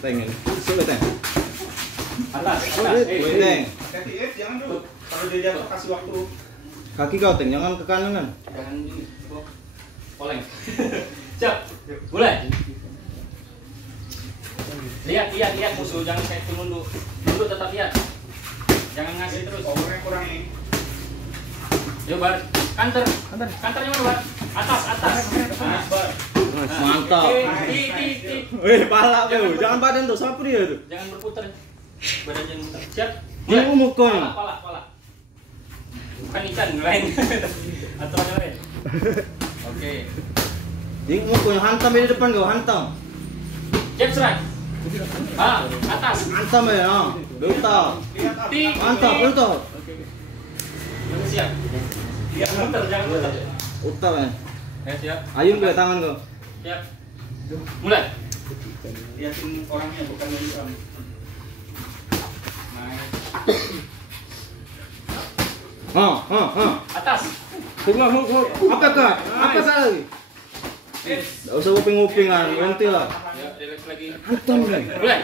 Teng ini. Sulit teng. Atas. Teng. Kaki jangan dulu. Kalau dia jatuh kasih waktu. Kaki kau teng, jangan ke kanan kan. Jangan ini. Oleng. Siap. Mulai. Lihat musuh, jangan kayak nunduk. Nunduk tetap lihat. Jangan ngasih terus. Powernya kurang ini. Yuk Bar, kantor. Kantornya mana Bar? Atas. Nah, Bar. Mantap. Wih, pala kau. Jangan badan tuh, siapa dia tuh? Jangan berputar. Badan jangan berputar. Siap. Dia mukul. Pala. Bukan ikan lain. Aturan yang lain. Oke. Dia mukul, hantam di depan kau, hantam. Jab strike. Atas. Hantam ya. Betul. Mantap, betul. Siap. Jangan putar. Utap ya. Siap. Ayun ke tangan kau. Siap. Mulai. Lihatin orangnya bukan orang. Atas. Apa kak? Apa lagi? Gak usah uping-upingan, berhenti lah. Ya, relax lagi. Hantam nih. Mulai.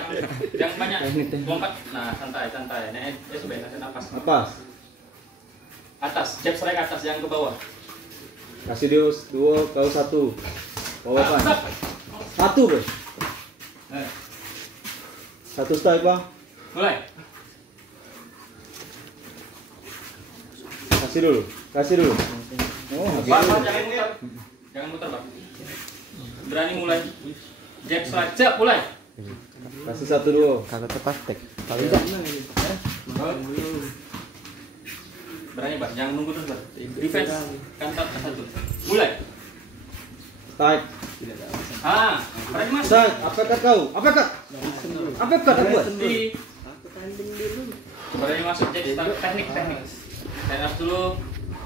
Jangan banyak lompat. Nah, santai. Nah, sebentar napas. Napas. Atas, jab strike atas, jangan ke bawah. Kasih dia 2, kau 1. Bawa kan? 1 bro. 1 strike bang. Mulai. Kasih dulu. Oh, Bang, jangan muter bang. Berani mulai. Jab strike, siap mulai. kasih 1 dulu. Kagak tepat tek. Berani bang, jangan nunggu terus bang. Defense, kantor ke 1. Mulai. Strike. Berani mas. Strike. Apa kau? Apa kak buat? Berani masuk jadi teknik. Stand up dulu.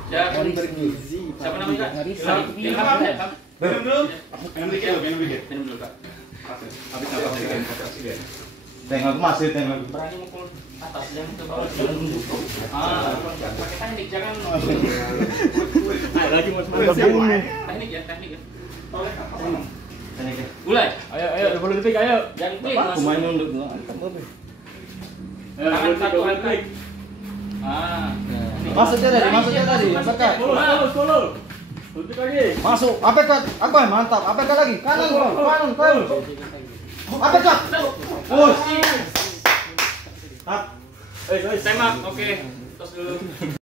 Ya. Siapa namanya kak? Minum dulu. Minum dulu kak. Tengok masih tengok. Berani mukul atas, jangan ke bawah, jangan nunduk. Pakai teknik, jangan. Lagi mas Teknik ya. Mulai. Ayo 20 detik ayo. Jangan klik Aku masuk. main nunduk dulu. Tangan satu angkat. Masuknya tadi. Apa kak? Follow. Detik lagi. Masuk. Apa kak? Apa mantap? Apa kak lagi? Kanan. Apa kak? Tembak, oke. Tos dulu.